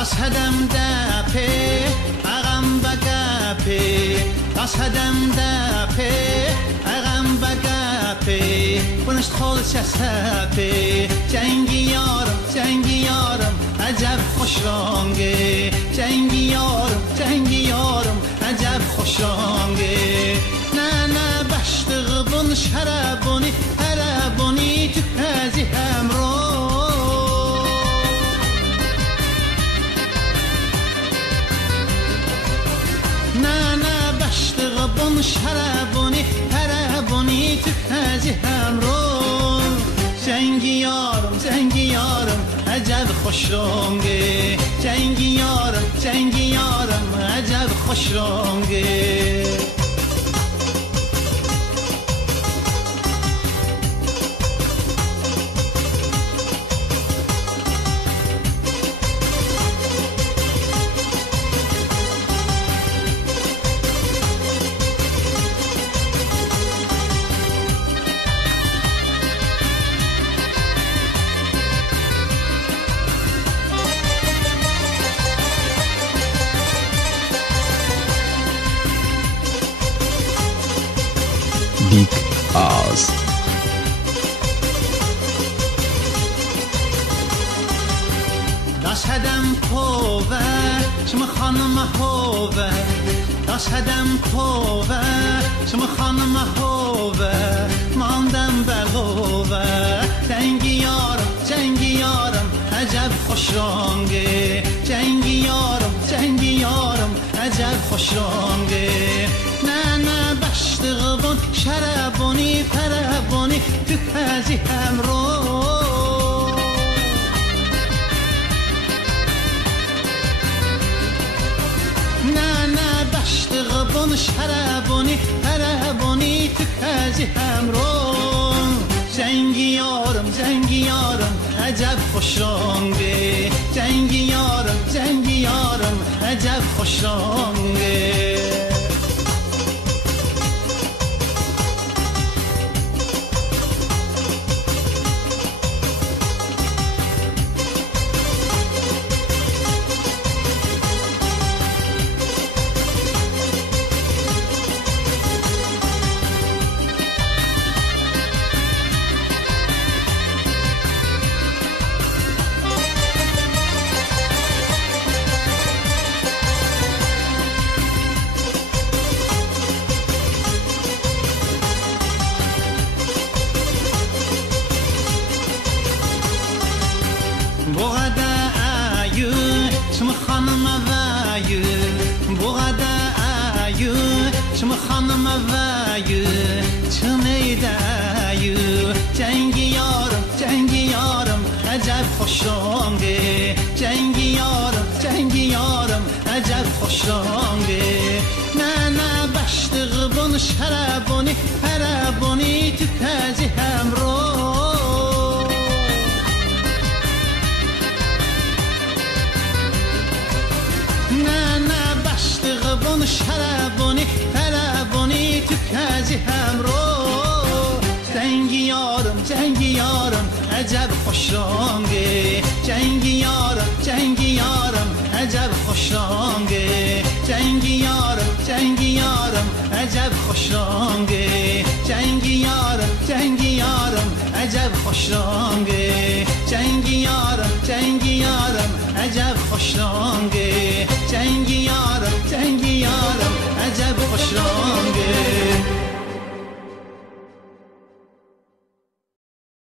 Das hadam dape agam bagape Das hadam dape agam bagape Bunش خال چسبه جنگی یارم عجب خوش رانگه جنگی یارم عجب خوش رانگه نه بشتغبون شربونی هربونی تو هزی همرو نه بشتغبون شربونی هربونی تو هزی همرو جنگی یارم عجب خوش رانگه جنگی یارم عجب خوش رانگه Big Oz. Das hadam kove, shma khanam hove. Das hadam kove, shma khanam hove. Mandam belove, jangi yaram, ajab khosh range. Jangi yaram, ajab khosh range. Na bashtig'bon sharaboni paraboni tu hazi hamro. نه بشتغبون شربونی هربونی تو هزی همرو جنگی یارم عجب خوش رانگه جنگی یارم عجب خوش رانگه بغدا آیو شما خانم وایو بغدا آیو شما خانم وایو چمیده آیو جنگی یارم عجب خوش رانگه جنگی یارم عجب خوش رانگه نه بشتغبون شربونی هربونی تو هزی همرو بشتغبون شربونی هربونی تو هزی همرو جنگی یارم عجب خوش رانگه جنگی یارم عجب خوش رانگه جنگی یارم عجب خوش رانگه جنگی یارم عجب خوش رانگه جنگی یارم عجب خوش رانگه جنگی یارم عجب خوش رانگه